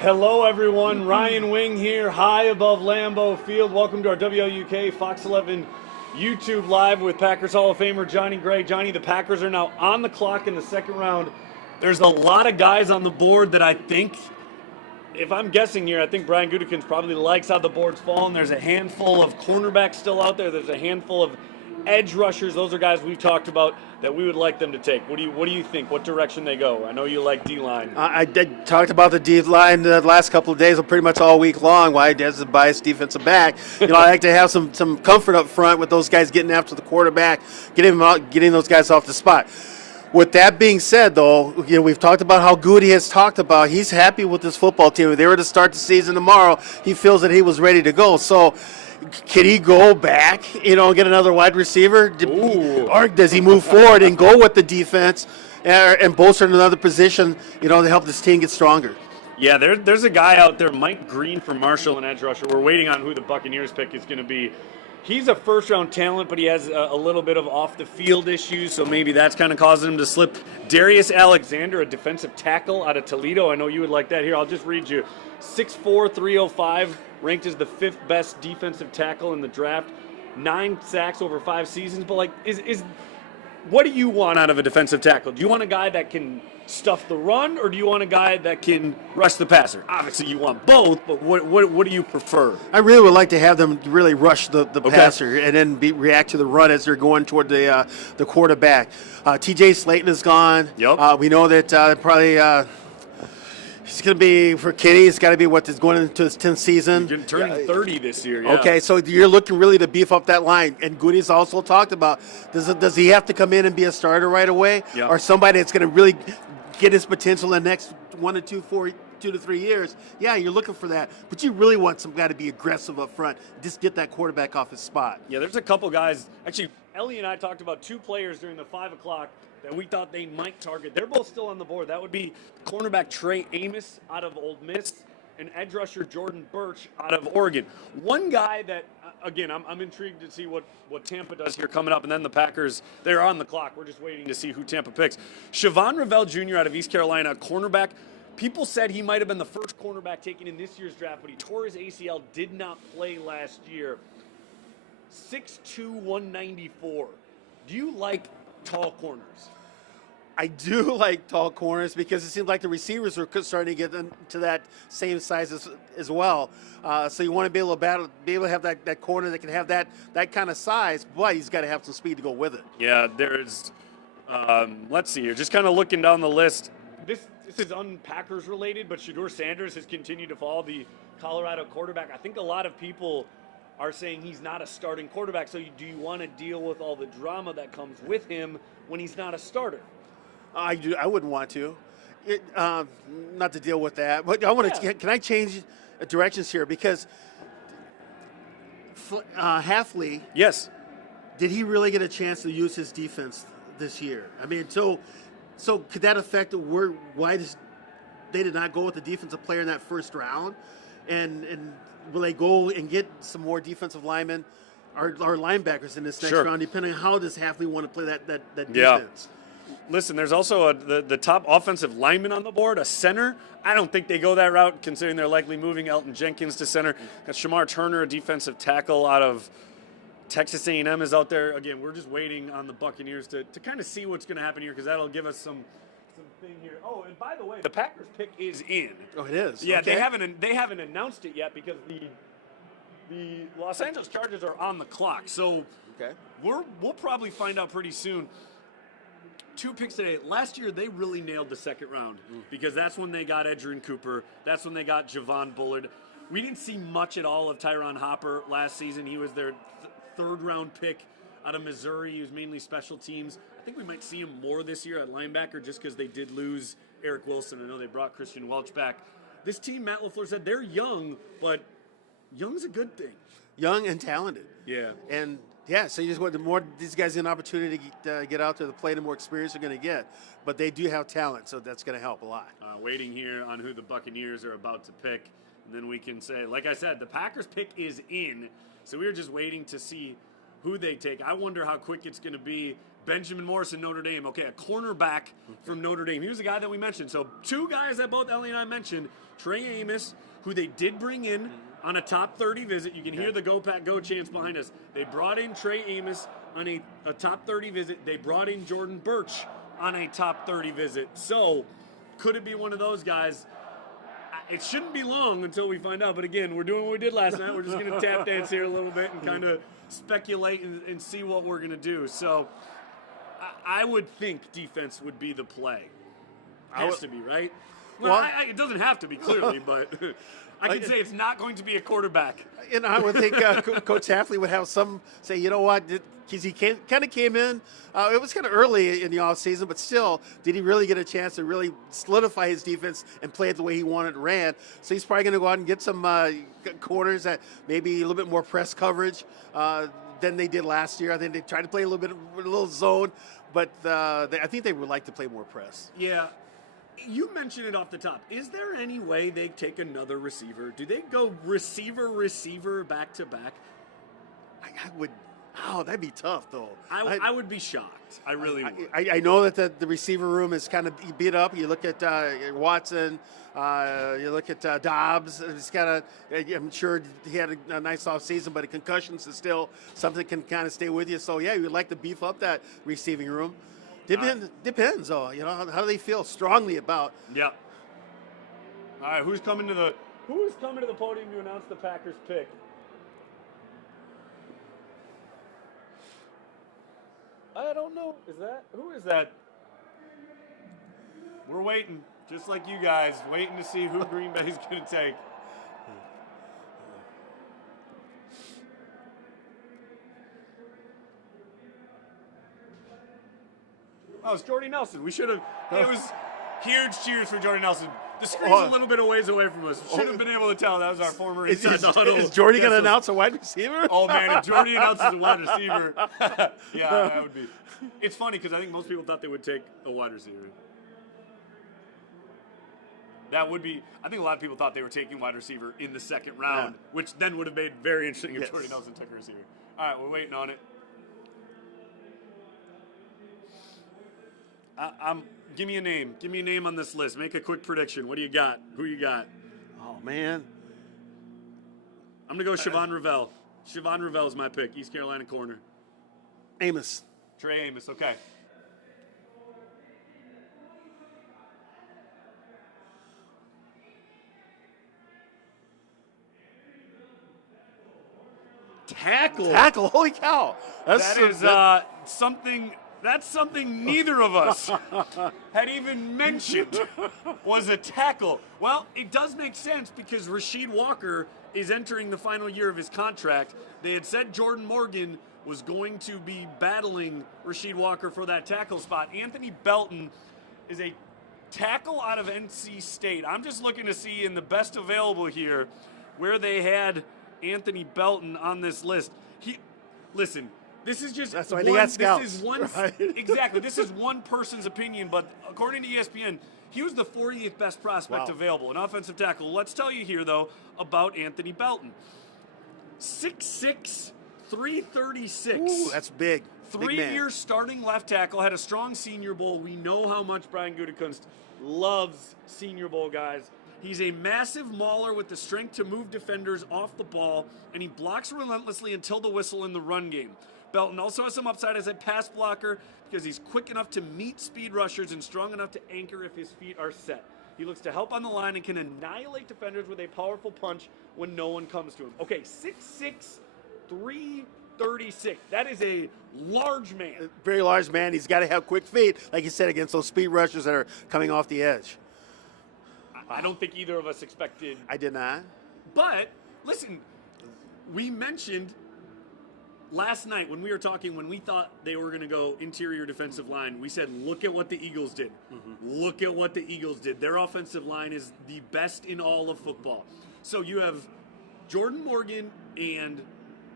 Hello, everyone. Ryan Wing here, high above Lambeau Field. Welcome to our WLUK Fox 11 YouTube Live with Packers Hall of Famer Johnnie Gray. Johnny, the Packers are now on the clock in the second round. There's a lot of guys on the board that I think, if I'm guessing here, I think Brian Gutekunst probably likes how the board's fallen. There's a handful of cornerbacks still out there. There's a handful of edge rushers. Those are guys we've talked about that we would like them to take. What do you think? What direction they go? I know you like D-line. I talked about the D-line the last couple of days, or pretty much all week long. Why, as a biased defensive back, I like to have some comfort up front with those guys getting after the quarterback, getting those guys off the spot. With that being said, though, we've talked about how Goody has talked about he's happy with this football team. If they were to start the season tomorrow, he feels that he was ready to go. So, can he go back, get another wide receiver? Or does he move forward and go with the defense and bolster another position, to help this team get stronger? Yeah, there's a guy out there, Mike Green from Marshall, an edge rusher. We're waiting on who the Buccaneers pick is going to be. He's a first-round talent, but he has a little bit of off-the-field issues, so maybe that's kind of causing him to slip. Darius Alexander, a defensive tackle out of Toledo. I know you would like that. Here, I'll just read you. 6'4", 305, ranked as the 5th best defensive tackle in the draft. 9 sacks over 5 seasons. But, what do you want out of a defensive tackle? Do you want a guy that can stuff the run, or do you want a guy that can rush the passer? Obviously, you want both, but what do you prefer? I really would like to have them really rush the passer and then react to the run as they're going toward the quarterback. T.J. Slayton is gone. Yep. We know that probably it's going to be, for Kenny, it's got to be is going into his 10th season. He's turning 30 this year, yeah. Okay, so you're looking really to beef up that line. And Goody's also talked about, does he have to come in and be a starter right away? Yep. Or somebody that's going to really get his potential in the next 2 to 3 years? Yeah, you're looking for that. But you really want some guy to be aggressive up front. Just get that quarterback off his spot. Yeah, there's a couple guys. Actually, Ellie and I talked about 2 players during the 5 o'clock that we thought they might target. They're both still on the board. That would be cornerback Trey Amos out of Ole Miss and edge rusher Jordan Birch out of Oregon. One guy that, again, I'm intrigued to see what Tampa does here coming up, and then the Packers, they're on the clock. We're just waiting to see who Tampa picks. Siobhan Revelle Jr. out of East Carolina, cornerback. People said he might have been the first cornerback taken in this year's draft, but he tore his ACL, did not play last year. 6'2", 194. Do you like tall corners? I do like tall corners because it seems like the receivers are starting to get into that same size as well. So you want to be able to have that corner that can have that kind of size, but he's got to have some speed to go with it. Yeah, there's, let's see here, just kind of looking down the list. This is un-Packers related, but Shedeur Sanders has continued to fall, the Colorado quarterback. I think a lot of people are saying he's not a starting quarterback, so do you want to deal with all the drama that comes with him when he's not a starter? I wouldn't want to, not to deal with that. But I want to. Can I change directions here? Because Halfley. Yes. Did he really get a chance to use his defense this year? I mean, so could that affect why they did not go with the defensive player in that first round? And will they go and get some more defensive linemen or linebackers in this next round, depending on how does Halfley want to play that defense? Yeah. Listen, there's also the top offensive lineman on the board, a center. I don't think they go that route, considering they're likely moving Elton Jenkins to center. Got Shamar Turner, a defensive tackle out of Texas A&M, is out there. Again, we're just waiting on the Buccaneers to kind of see what's going to happen here, because that'll give us some thing here. Oh, and by the way, the Packers pick is in. Oh, it is? Yeah, okay. they haven't announced it yet because the Los Angeles Chargers are on the clock. So we'll probably find out pretty soon. 2 picks today. Last year, they really nailed the second round because that's when they got Edgerrin Cooper. That's when they got Javon Bullard. We didn't see much at all of Tyron Hopper last season. He was their third-round pick out of Missouri. He was mainly special teams. I think we might see him more this year at linebacker just because they did lose Eric Wilson. I know they brought Christian Welch back. This team, Matt LaFleur said, they're young, but young's a good thing. Young and talented. Yeah. And yeah, so you just want the more these guys get an opportunity to get out there to play, the more experience they're going to get. But they do have talent, so that's going to help a lot. Waiting here on who the Buccaneers are about to pick. And then we can say, like I said, the Packers pick is in. So we were just waiting to see who they take. I wonder how quick it's going to be. Benjamin Morrison, Notre Dame. Okay, a cornerback from Notre Dame. He was the guy that we mentioned. So 2 guys that both Ellie and I mentioned. Trey Amos, who they did bring in on a top 30 visit. You can hear the Go Pack Go chants behind us. They brought in Trey Amos on a top 30 visit. They brought in Jordan Birch on a top 30 visit. So could it be one of those guys? It shouldn't be long until we find out. But again, we're doing what we did last night. We're just going to tap dance here a little bit and kind of speculate and see what we're going to do. So I would think defense would be the play. Has to be, right? Well, it doesn't have to be, clearly, but I can say it's not going to be a quarterback. You know, I would think Coach Hafley would have some say, you know what, because he kind of came in. It was kind of early in the offseason, but still, did he really get a chance to really solidify his defense and play it the way he wanted it ran? So he's probably going to go out and get some corners that maybe a little bit more press coverage than they did last year. I think they tried to play a little zone, but I think they would like to play more press. Yeah. You mentioned it off the top. Is there any way they take another receiver? Do they go receiver back to back? I would. Oh, that'd be tough, though. I would be shocked. I really would. I know that the receiver room is kind of beat up. You look at Watson, you look at Dobbs. It's kind of. I'm sure he had a nice off season, but concussions is still something that can kind of stay with you. So yeah, you would like to beef up that receiving room. Depends, though. You know, how do they feel strongly about? Yeah. All right, who's coming to the podium to announce the Packers pick? I don't know. Who is that? We're waiting, just like you guys, waiting to see who Green Bay's going to take. Oh, it's Jordy Nelson. We should have. It was huge cheers for Jordy Nelson. The screen's a little bit of ways away from us. Should have been able to tell that was our former Inside the Huddle. Is Jordy going to announce a wide receiver? Oh, man, if Jordy announces a wide receiver, yeah, that would be. It's funny because I think most people thought they would take a wide receiver. That would be. I think a lot of people thought they were taking wide receiver in the second round, which then would have made very interesting if Jordy Nelson took a receiver. All right, we're waiting on it. Give me a name. Give me a name on this list. Make a quick prediction. What do you got? Who you got? Oh, man. I'm going to go Siobhan Revelle. Siobhan Revelle is my pick. East Carolina corner. Amos. Trey Amos. Okay. Tackle. Holy cow. That is something... That's something neither of us had even mentioned was a tackle. Well, it does make sense because Rasheed Walker is entering the final year of his contract. They had said Jordan Morgan was going to be battling Rasheed Walker for that tackle spot. Anthony Belton is a tackle out of NC State. I'm just looking to see in the best available here where they had Anthony Belton on this list. Listen. This is just that's why they got scouts. This is one right? Exactly. This is one person's opinion, but according to ESPN, he was the 40th best prospect available, an offensive tackle. Let's tell you here though about Anthony Belton. 6'6", 336. Ooh, that's big. 3-year starting left tackle, had a strong Senior Bowl. We know how much Brian Gutekunst loves Senior Bowl guys. He's a massive mauler with the strength to move defenders off the ball, and he blocks relentlessly until the whistle in the run game. Belton also has some upside as a pass blocker because he's quick enough to meet speed rushers and strong enough to anchor if his feet are set. He looks to help on the line and can annihilate defenders with a powerful punch when no one comes to him. Okay, 6'6", 336. That is a large man. Very large man. He's got to have quick feet, like you said, against those speed rushers that are coming off the edge. I don't think either of us expected. I did not. But, listen, we mentioned last night when we were talking, when we thought they were going to go interior defensive line, we said, look at what the Eagles did. Look at what the Eagles did. Their offensive line is the best in all of football. So you have Jordan Morgan and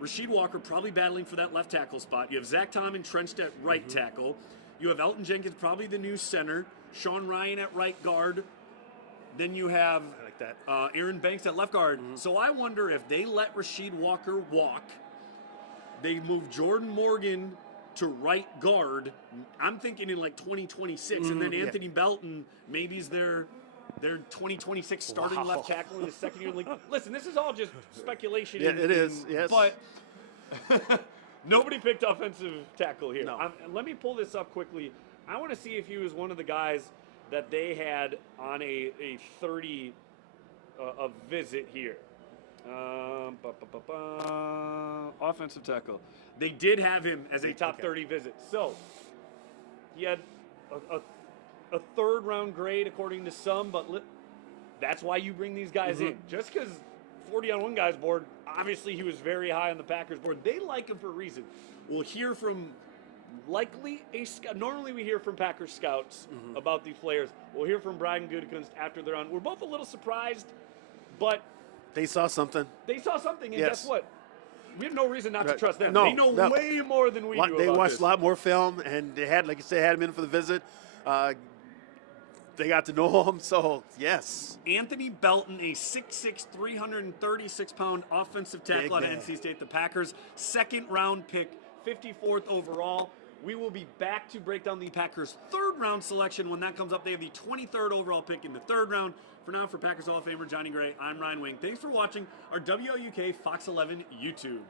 Rasheed Walker probably battling for that left tackle spot. You have Zach Tom entrenched at right tackle. You have Elton Jenkins, probably the new center. Sean Ryan at right guard. Then you have Aaron Banks at left guard. So I wonder if they let Rasheed Walker walk, they move Jordan Morgan to right guard. I'm thinking in like 2026, and then Anthony Belton maybe is their 2026 starting left tackle in his second year in the league. Listen, this is all just speculation. Yeah, it is. Yes, but nobody picked offensive tackle here. No. Let me pull this up quickly. I want to see if he was one of the guys that they had on a 30 a visit here. Offensive tackle. They did have him as a top 30 visit. So he had a third round grade according to some, but that's why you bring these guys in. Just because 40 on one guy's board, obviously he was very high on the Packers board. They like him for a reason. We'll hear from likely a scout. Normally we hear from Packers scouts about these players. We'll hear from Brian Gutekunst after they're on. We're both a little surprised, but they saw something. And yes. Guess what? We have no reason not to trust them. No, they know way more than we do. They about watched this. a lot more film, and they had, like you said, had him in for the visit. They got to know him, so yes. Anthony Belton, a 6'6", 336-pound offensive tackle out of NC State. The Packers' second-round pick, 54th overall. We will be back to break down the Packers' third-round selection when that comes up. They have the 23rd overall pick in the third round. For now, for Packers Hall of Famer Johnnie Gray, I'm Ryan Wing. Thanks for watching our WLUK Fox 11 YouTube.